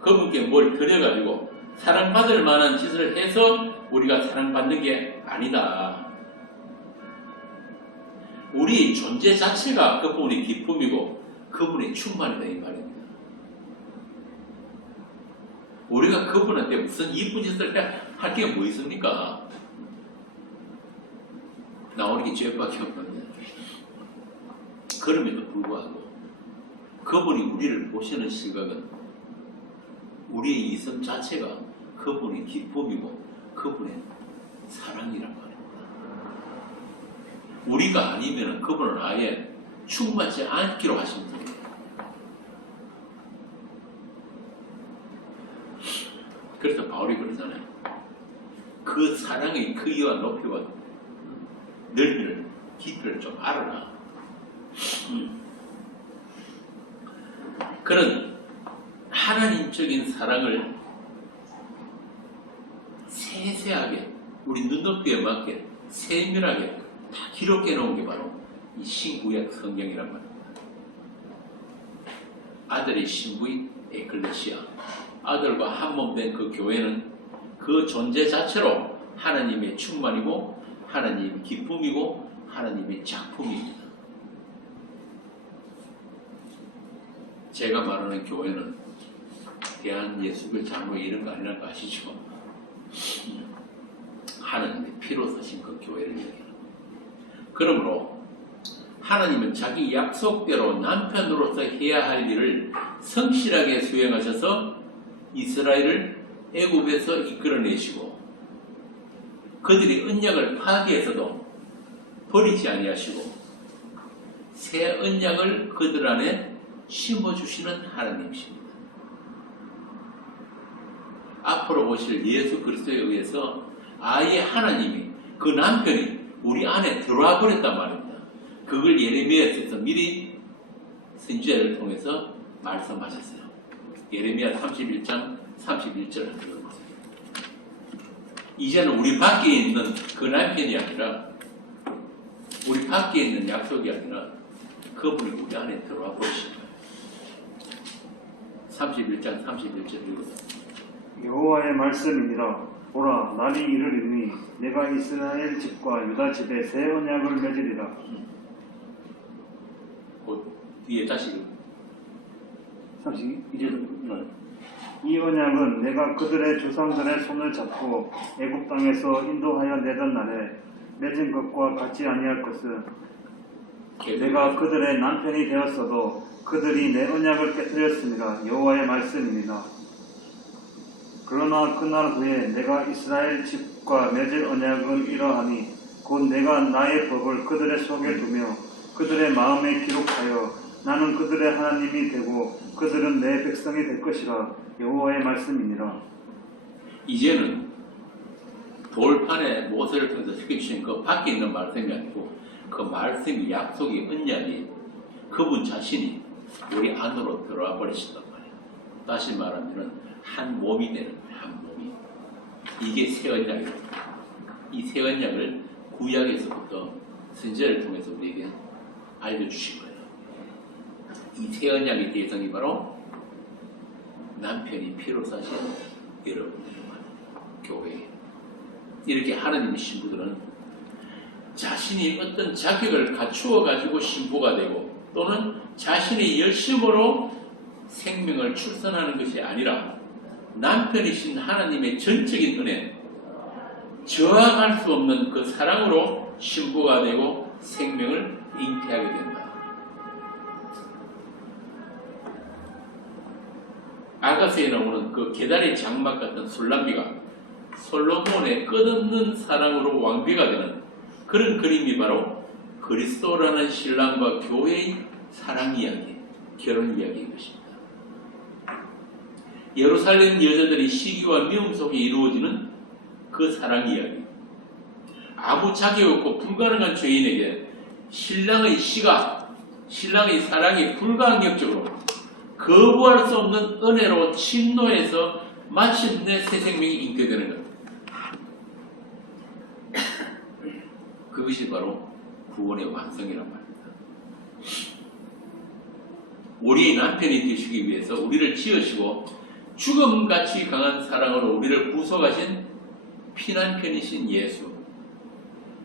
그분께 뭘 드려가지고 사랑받을 만한 짓을 해서 우리가 사랑받는 게 아니다. 우리 존재 자체가 그분의 기쁨이고 그분의 충만이다 이 말입니다. 우리가 그분한테 무슨 이쁜 짓을 할 게 뭐 있습니까? 나오는 게 죄밖에 없는데. 그럼에도 불구하고 그분이 우리를 보시는 시각은 우리의 이성 자체가 그분의 기쁨이고 그분의 사랑이란 말입니다. 우리가 아니면 그분은 아예 충만치 않기로 하신 분이에요. 그래서 바울이 그러잖아요. 그 사랑의 크기와 높이와 넓이를, 깊이를 좀 알아라. 그런 하나님적인 사랑을 세세하게 우리 눈높이에 맞게 세밀하게 다 기록해 놓은 게 바로 이 신구약 성경이란 말입니다. 아들의 신부인 에클레시아, 아들과 한 몸 된 그 교회는 그 존재 자체로 하나님의 충만이고 하나님의 기쁨이고 하나님의 작품입니다. 제가 말하는 교회는 대한예수교 장로 이런 거 아니라는 거 아시죠? 하나님의 피로 사신 그 교회를 얘기합니다. 그러므로 하나님은 자기 약속대로 남편으로서 해야 할 일을 성실하게 수행하셔서 이스라엘을 애굽에서 이끌어내시고 그들이 언약을 파괴해서도 버리지 아니하시고 새 언약을 그들 안에 심어주시는 하나님이십니다. 앞으로 오실 예수 그리스도에 의해서 아예 하나님이 그 남편이 우리 안에 들어와 버렸단 말입니다. 그걸 예레미야에서 미리 선지자를 통해서 말씀하셨어요. 예레미야 31장 31절을 읽어보세요. 이제는 우리 밖에 있는 그 남편이 아니라 우리 밖에 있는 약속이 아니라 그분이 우리 안에 들어와 버리신 거예요. 31장 31절 읽어보세요. 여호와의 말씀이니라. 보라, 날이 이르리니 내가 이스라엘 집과 유다 집에 새 언약을 맺으리라. 곧 뒤에 다시 32절. 이 언약은 내가 그들의 조상들의 손을 잡고 애굽 땅에서 인도하여 내던 날에 맺은 것과 같지 아니할 것은 내가 그들의 남편이 되었어도 그들이 내 언약을 깨뜨렸습니다. 여호와의 말씀입니다. 그러나 그날 후에 내가 이스라엘 집과 맺을 언약은 이러하니 곧 내가 나의 법을 그들의 속에 두며 그들의 마음에 기록하여 나는 그들의 하나님이 되고 그들은 내 백성이 될 것이라. 여호와의 말씀이니라. 이제는 돌판에 모세를 통해서 시켜주신 그 밖에 있는 말씀이 아니고 그 말씀이 약속이 언약이 그분 자신이 우리 안으로 들어와 버리신단 말이에요. 다시 말하면 한 몸이 되는 거예요. 한 몸이. 이게 새 언약이에요. 이 새 언약을 구약에서부터 선지자를 통해서 우리에게 알려주신 거예요. 이 새 언약의 대상이 바로 남편이 피로 사신 여러분들만 교회. 이렇게 하나님의 신부들은 자신이 어떤 자격을 갖추어 가지고 신부가 되고 또는 자신의 열심으로 생명을 출산하는 것이 아니라 남편이신 하나님의 전적인 은혜, 저항할 수 없는 그 사랑으로 신부가 되고 생명을 잉태하게 된다. 아가서에 나오는 그 계달의 장막 같은 술람비가 솔로몬의 끝없는 사랑으로 왕비가 되는 그런 그림이 바로 그리스도라는 신랑과 교회의 사랑 이야기, 결혼 이야기인 것입니다. 예루살렘 여자들이 시기와 미움 속에 이루어지는 그 사랑 이야기. 아무 자격 없고 불가능한 죄인에게 신랑의 시가, 신랑의 사랑이 불가항력적으로 거부할 수 없는 은혜로 침노해서 마침내 새 생명이 잉태되는 것. 그것이 바로 구원의 완성이란 말입니다. 우리의 남편이 되시기 위해서 우리를 지으시고 죽음같이 강한 사랑으로 우리를 구속하신 피난편이신 예수.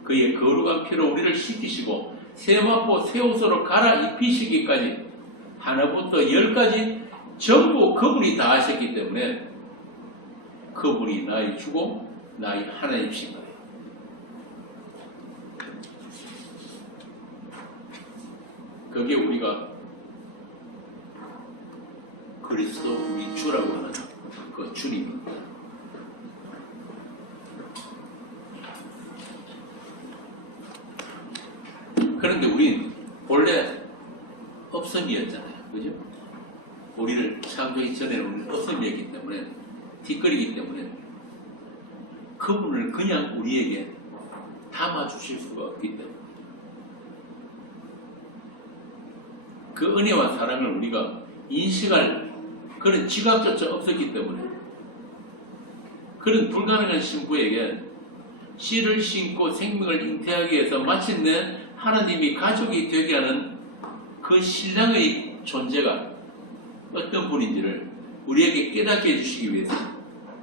그의 거룩한 피로 우리를 씻기시고 세마포 새 옷으로 갈아입히시기까지 하나부터 10까지 전부 그분이 다 하셨기 때문에 그분이 나의 주고 나의 하나님이신 거예요. 그게 우리가 그리스도 우리 주라고 하는 그 주님입니다. 그런데 우린 본래 없음이었잖아요. 그죠? 우리를 창조하기 전에는 우리는 없음이었기 때문에 뒷거리기 때문에 그분을 그냥 우리에게 담아주실 수가 없기 때문에 그 은혜와 사랑을 우리가 인식할 그런 지각조차 없었기 때문에 그런 불가능한 신부에게 씨를 심고 생명을 잉태하기 위해서 마침내 하나님이 가족이 되게 하는 그 신랑의 존재가 어떤 분인지를 우리에게 깨닫게 해주시기 위해서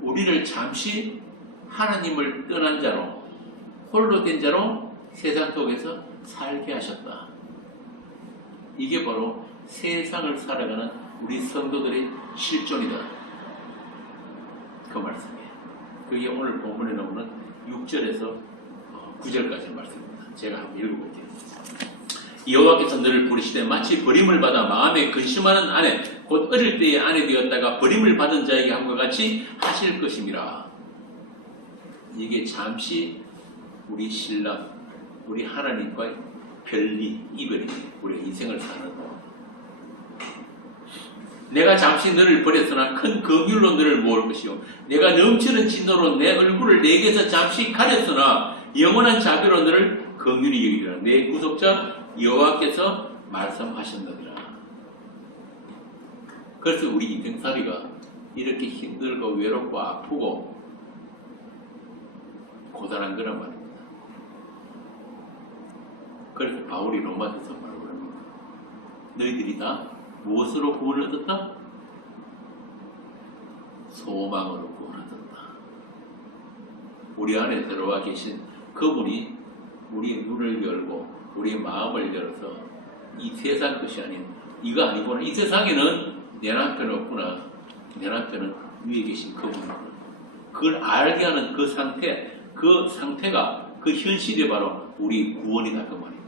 우리를 잠시 하나님을 떠난 자로, 홀로 된 자로 세상 속에서 살게 하셨다. 이게 바로 세상을 살아가는 우리 성도들의 실존이다. 그 말씀이에요. 그게 오늘 본문에 나오는 6절에서 9절까지 말씀입니다. 제가 한번 읽어볼게요. 여호와께서 너를 부르시되 마치 버림을 받아 마음에 근심하는 아내, 곧 어릴 때의 아내 되었다가 버림을 받은 자에게 함과 같이 하실 것임이라. 이게 잠시 우리 신랑, 우리 하나님과의 별리, 이별이 우리 인생을 사는 거. 내가 잠시 너를 버렸으나 큰 긍휼로 너를 모을 것이요 내가 넘치는 진노로 내 얼굴을 내게서 잠시 가렸으나 영원한 자비로 너를 긍휼히 여기리라. 내 구속자 여호와께서 말씀하셨느니라. 그래서 우리 인생살이가 이렇게 힘들고 외롭고 아프고 고단한 거란 말입니다. 그래서 바울이 로마서에서 말하고 합니다. 너희들이 다 무엇으로 구원을 얻었다? 소망으로 구원을 얻었다. 우리 안에 들어와 계신 그분이 우리의 눈을 열고 우리의 마음을 열어서 이 세상 것이 아닌 이거 아니구나. 이 세상에는 내 남편 없구나. 내 남편은 위에 계신 그분이구나. 그걸 알게 하는 그 상태가 그 현실이 바로 우리 구원이다. 그 말입니다.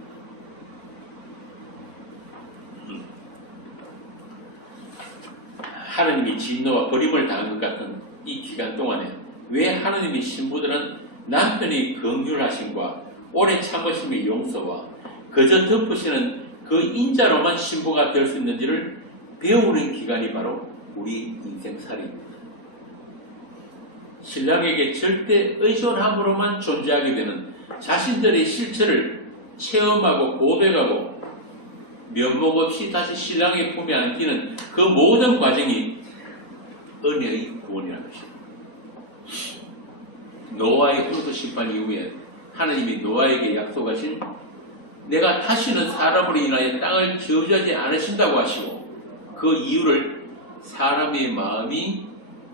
하나님이 진노와 버림을 당한 것 같은 이 기간 동안에 왜 하나님의 신부들은 남편이 긍휼하심과 오래 참으심의 용서와 그저 덮으시는 그 인자로만 신부가 될 수 있는지를 배우는 기간이 바로 우리 인생살이입니다. 신랑에게 절대 의존함으로만 존재하게 되는 자신들의 실체를 체험하고 고백하고 면목 없이 다시 신랑의 품에 안기는 그 모든 과정이 은혜의 구원이라는 것입니다. 노아의 홍수 심판 이후에 하나님이 노아에게 약속하신 내가 다시는 사람으로 인하여 땅을 저주하지 않으신다고 하시고 그 이유를 사람의 마음이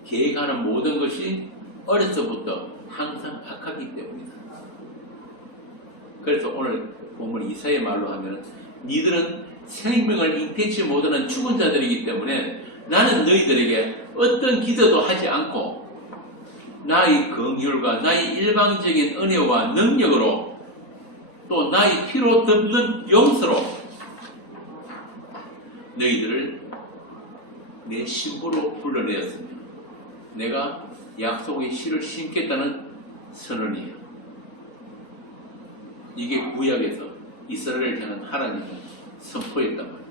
계획하는 모든 것이 어려서부터 항상 악하기 때문이다. 그래서 오늘 본문 이사야의 말로 하면 니들은 생명을 잉태치 못하는 죽은 자들이기 때문에 나는 너희들에게 어떤 기도도 하지 않고 나의 긍휼과 나의 일방적인 은혜와 능력으로 또 나의 피로 덮는 용서로 너희들을 내 신부로 불러내었으며 내가 약속의 씨를 심겠다는 선언이에요. 이게 구약에서 이스라엘을 향한 하나님의 선포였단 말이에요.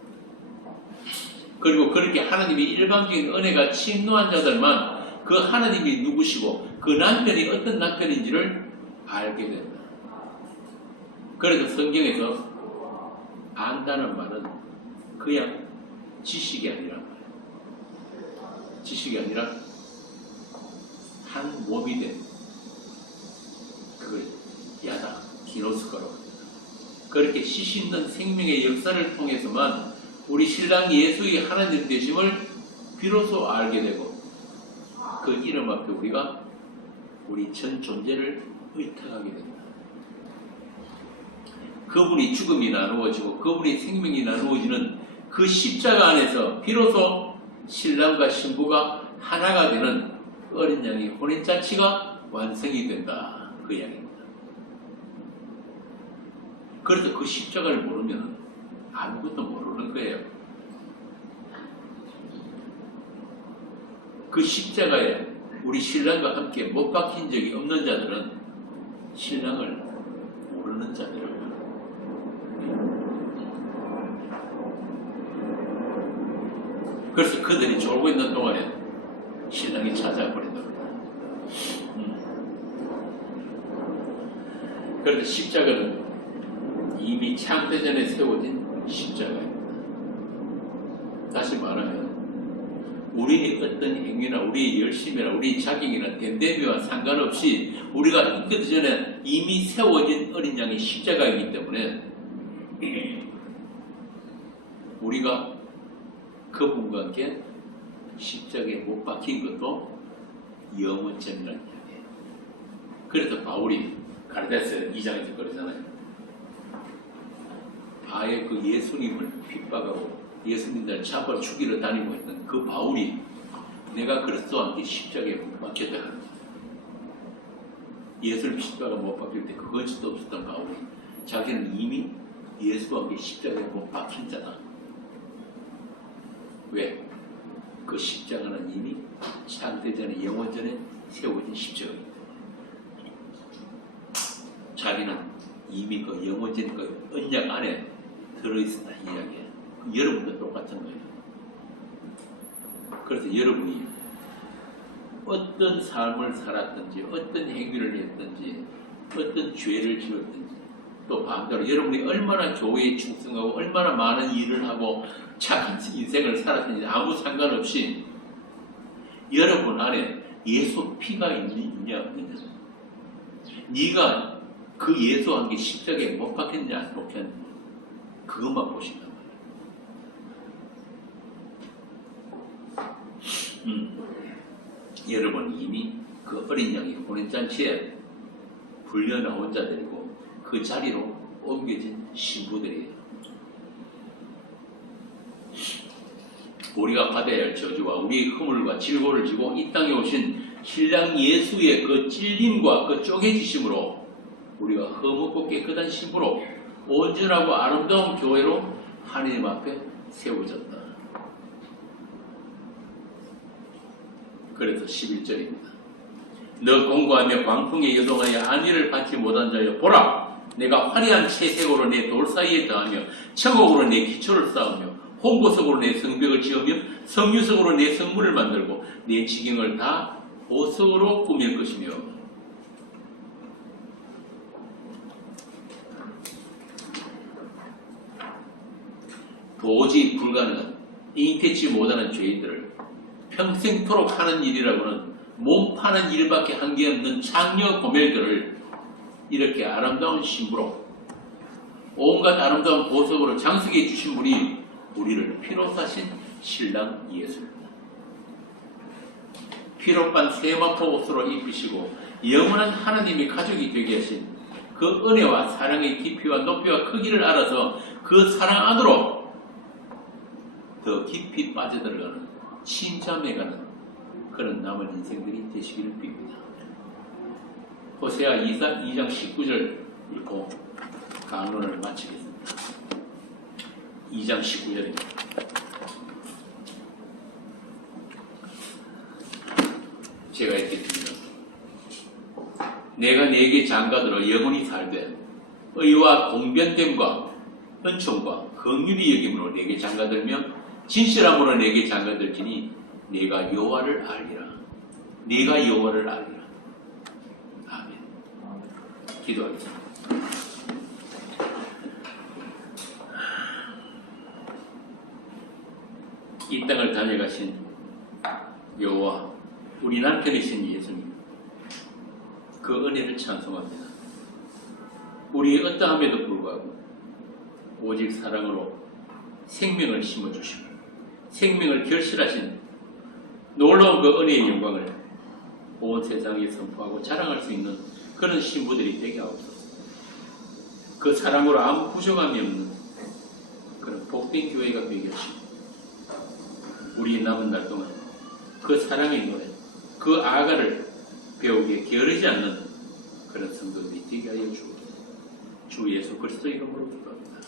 그리고 그렇게 하나님의 일방적인 은혜가 침노한 자들만 그 하나님이 누구시고 그 남편이 어떤 남편인지를 알게 된다. 그래서 성경에서 안다는 말은 그냥 지식이 아니란 말이에요. 지식이 아니라 한 몸이 된 그걸 야다 기노스코라고 합니다. 그렇게 씻는 생명의 역사를 통해서만 우리 신랑 예수의 하나님 되심을 비로소 알게 되고 그 이름 앞에 우리가 우리 전 존재를 의탁하게 됩니다. 그분이 죽음이 나누어지고 그분이 생명이 나누어지는 그 십자가 안에서 비로소 신랑과 신부가 하나가 되는 어린 양의 혼인잔치가 완성이 된다. 그 이야기입니다. 그래서 그 십자가를 모르면 아무것도 모르는 거예요. 그 십자가에 우리 신랑과 함께 못 박힌 적이 없는 자들은 신랑을 모르는 자들입니다. 그래서 그들이 졸고 있는 동안에 신랑이 찾아버린답니다. 그래서 십자가는 이미 창세전에 세워진 십자가입니다. 다시 말하면 우리의 어떤 행위나 우리의 열심이나 우리의 자격이나 됨됨이와 상관없이 우리가 있기도 전에 이미 세워진 어린 양의 십자가이기 때문에 우리가 그분과 함께 십자가에 못 박힌 것도 영원점이라는 이야기예요. 그래서 바울이 가르다서 2장에서 그러잖아요. 아예 그 예수님을 핍박하고 예수님을 잡아 죽이러 다니고 있던 그 바울이 내가 그리스도와 함께 십자가에 못 박혔다 하는 거예요. 예수를 십자가 못 박힐 때 그건 수도 없었던 바울이 자기는 이미 예수와 함께 십자가에 못 박힌 자다. 왜? 그 십자가는 이미 창대전에 영원전에 세워진 십자가입니다. 자기는 이미 그 영원전 그 언약 안에 들어있었다 이 이야기예요. 여러분도 똑같은 거예요. 그래서 여러분이 어떤 삶을 살았든지 어떤 행위를 했든지 어떤 죄를 지었든지 또 반대로 여러분이 얼마나 교회에 충성하고 얼마나 많은 일을 하고 착한 인생을 살았든지 아무 상관없이 여러분 안에 예수 피가 있냐 없느냐, 네가 그 예수와 함께 십자가에 못 박혔냐 안 박혔냐 그것만 보신단 말이에요. 여러분 이미 그 어린 양이 혼인잔치에 불려 나온 자들이고 그 자리로 옮겨진 신부들이에요. 우리가 받아야 할 저주와 우리의 허물과 질고를 지고 이 땅에 오신 신랑 예수의 그 찔림과 그 쪼개지심으로 우리가 흠없고 깨끗한 신부로 온전하고 아름다운 교회로 하나님 앞에 세워졌다. 그래서 11절입니다. 너 공고하며 광풍에 요동하여 안위를 받지 못한 자여 보라, 내가 화려한 채색으로 내 돌 사이에 더하며 청옥으로 내 기초를 쌓으며 홍보석으로 내 성벽을 지으며 성유석으로 내 성문을 만들고 내 지경을 다 보석으로 꾸밀 것이며. 도저히 불가능한 인태치 못하는 죄인들을 평생토록 하는 일이라고는 몸 파는 일밖에 한 게 없는 창녀 고멜들을 이렇게 아름다운 신부로 온갖 아름다운 보석으로 장식해 주신 분이 우리를 피로 사신 신랑 예수입니다. 피로 빤 세마포 옷으로 입히시고 영원한 하나님의 가족이 되게 하신 그 은혜와 사랑의 깊이와 높이와 크기를 알아서 그 사랑 안으로 더 깊이 빠져들어가는 침잠해가는 그런 남은 인생들이 되시기를 빕니다. 호세아 2장 19절 읽고 강론을 마치겠습니다. 2장 19절입니다. 제가 읽겠습니다. 내가 네게 장가들어 영원히 살되 의와 공변됨과 은총과 긍휼히 여김으로 네게 장가들며 진실함으로 네게 장가들지니 네가 여호와를 알리라. 네가 여호와를 알리라. 아멘. 기도하겠습니다. 이 땅을 다녀가신 여호와, 우리 남편이신 예수님, 그 은혜를 찬송합니다. 우리의 어떠함에도 불구하고 오직 사랑으로 생명을 심어주시고 생명을 결실하신 놀라운 그 은혜의 영광을 온 세상에 선포하고 자랑할 수 있는 그런 신부들이 되게 하옵소서. 그 사랑으로 아무 부족함이 없는 그런 복된 교회가 되게 하시고 우리 남은 날 동안 그 사랑의 노래, 그 아가를 배우기에 게으르지 않는 그런 성도들이 되게 하여 주옵소서. 주 예수 그리스도 이름으로 기도합니다.